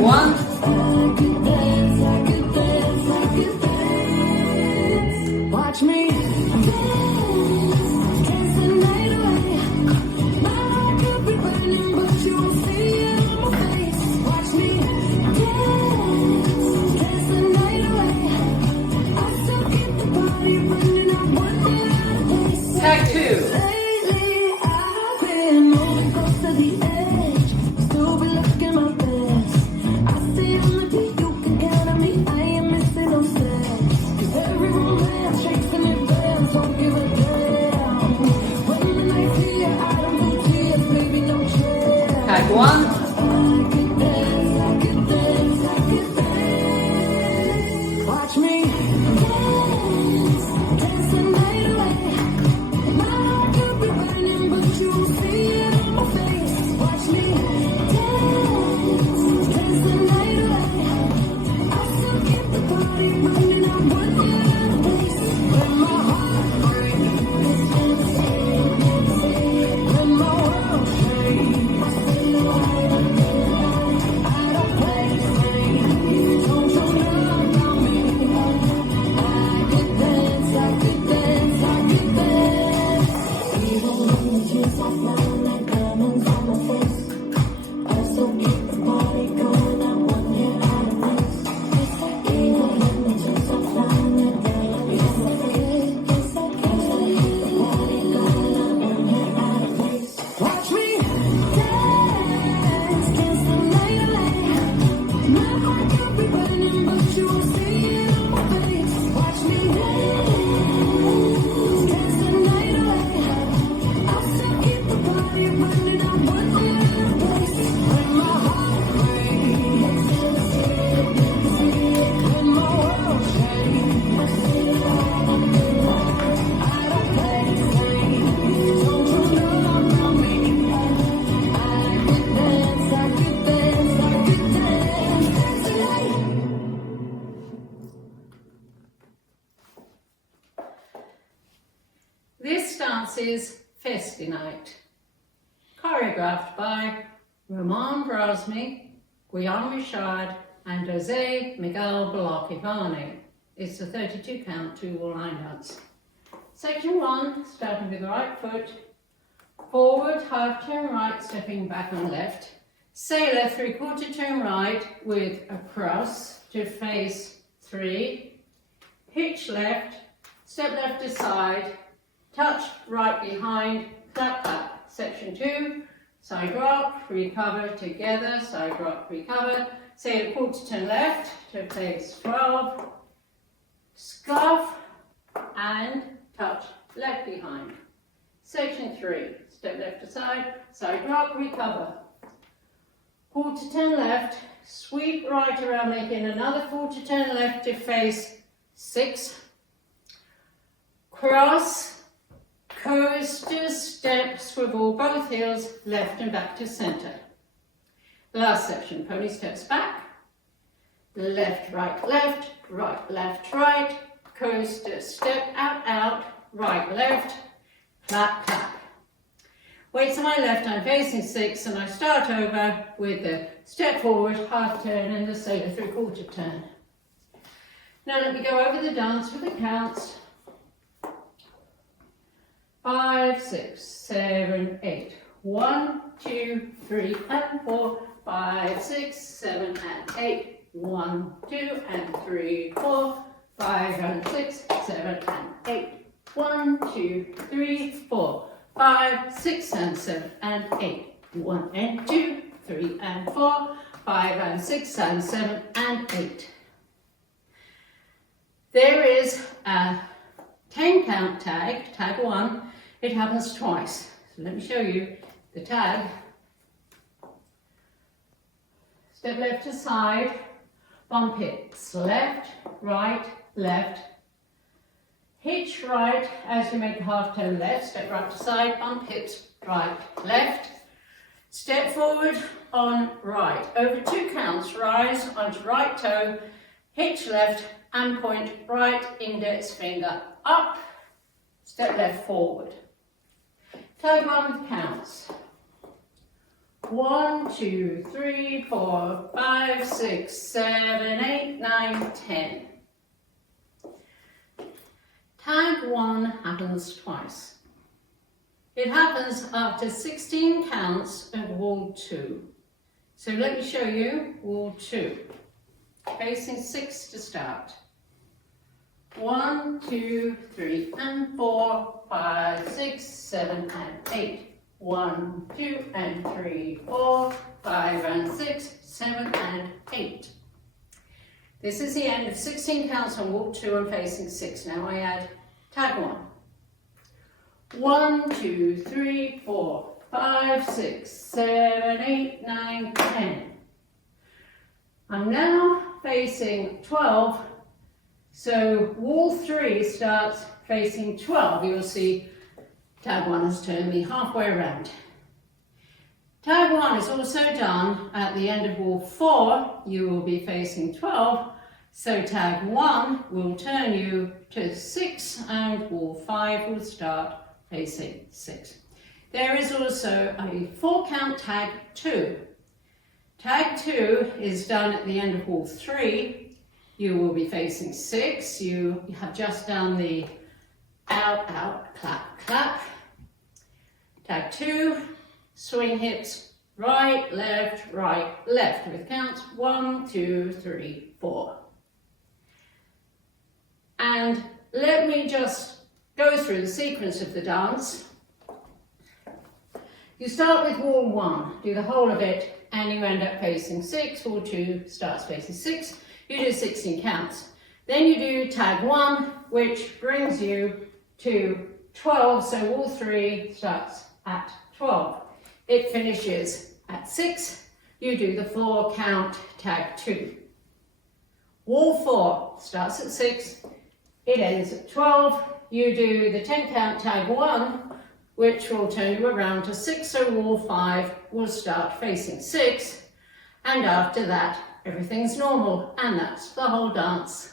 One. Watch me dance the night away. My heart could be burning, but you won't see it on my face. Watch me dance the night away. I'll still keep the party running. I want it out of place. Tag two. Lately I've been moving close to the edge. Still be looking my best. I stay on the beat, you can count on me. I ain't missing no steps. 'Cause every romance shakes and it bends. Don't give a damn. When the night's here, I don't do tears, baby, no chance. Tag one. I could dance, I could dance, I could dance. Watch me dance, dance the night away. My heart could be burning, but you won't see it on my face. Watch me dance, dance the night away. I'll still keep the party running. I want it out of place. When my heart breaks, when my world shakes, I don't play safe. Don't you know about me? I could dance, I could dance, I could dance. Even when the tears are flowing like diamonds on my face, I'll still keep the party going. I want it out of place. Even when the tears are flowing like diamonds on my face, I'll still keep the party going. I want it out of place. Watch me dance, dance the night away. My heart could be burning, but you won't see it on my face. Watch me dance, dance the night away. I'll still keep the party running. I want it out of place. When my heart breaks, when my world shakes, I don't play safe. Don't you know about me? I could dance, I could dance, I could dance tonight. This dance is FestiNight, choreographed by Roman Brasmi, Guillaume Richard, and Jose Miguel Balakivani. It's a 32 count two-wall line dance. Section 1, starting with the right foot, forward, half turn right, stepping back on left, sailor, three-quarter turn right with a cross to face 3, hitch left, step left to side, touch right behind, clap, clap. Section 2, side rock, recover together, side rock, recover, sailor, quarter turn left to face 12, scarf, and touch left behind. Section 3, step left to side rock, recover. Quarter turn left, sweep right around, making another quarter turn left to face 6. Cross, coaster, step, swivel both heels left and back to center. Last section, pony steps back, left, right, right, coaster, step, out, right, left, clap, clap. Weights on my left, I'm facing 6, and I start over with the step forward, half turn, and the sailor three-quarter turn. Now let me go over the dance with the counts. 5, 6, 7, 8. 1, 2, 3, and 4. 5, 6, 7, and 8. 1, 2, and 3, 4. 5 and 6, 7, and 8. 1, 2, 3, 4. 5, 6, and 7, and 8. 1 and 2, 3 and 4. 5 and 6, and 7, and 8. There is a 10 count tag, tag 1. It happens twice. So let me show you. the tag. Step left to side, bump hips left, right, left. Hitch right as you make the half turn left, step right to side, bump hips right, left. Step forward on right. Over 2 counts, rise onto right toe, hitch left and point right index finger up. Step left forward. Tag 1 counts. 1, 2, 3, 4, 5, 6, 7, 8, 9, 10. Tag 1 happens twice. It happens after 16 counts of wall 2. So let me show you wall 2. Facing 6 to start. 1, 2, 3 and 4, 5, 6, 7 and 8. 1, 2 and 3, 4, 5 and 6, 7 and 8. This is the end of 16 counts on wall 2 and facing 6. Now I add tag 1. 1, 2, 3, 4, 5, 6, 7, 8, 9, 10. I'm now facing 12, so wall 3 starts facing 12. You'll see tag 1 has turned me halfway around. Tag 1 is also done at the end of wall 4. You will be facing 12, so tag 1 will turn you to 6 and wall 5 will start facing 6. There is also a 4 count tag 2. Tag 2 is done at the end of wall 3. You will be facing 6. You have just done the out, out, clap, clap. Tag 2, swing hips, right, left, with counts 1, 2, 3, 4. And let me just go through the sequence of the dance. You start with wall 1, do the whole of it, and you end up facing 6. Wall 2 starts facing 6. You do 16 counts. Then you do tag 1, which brings you to 12, so wall 3 starts at 12. It finishes at 6. You do the 4 count tag 2. Wall 4 starts at 6. It ends at 12. You do the 10 count tag 1, which will turn you around to 6, so wall 5 will start facing 6, and after that everything's normal, and that's the whole dance.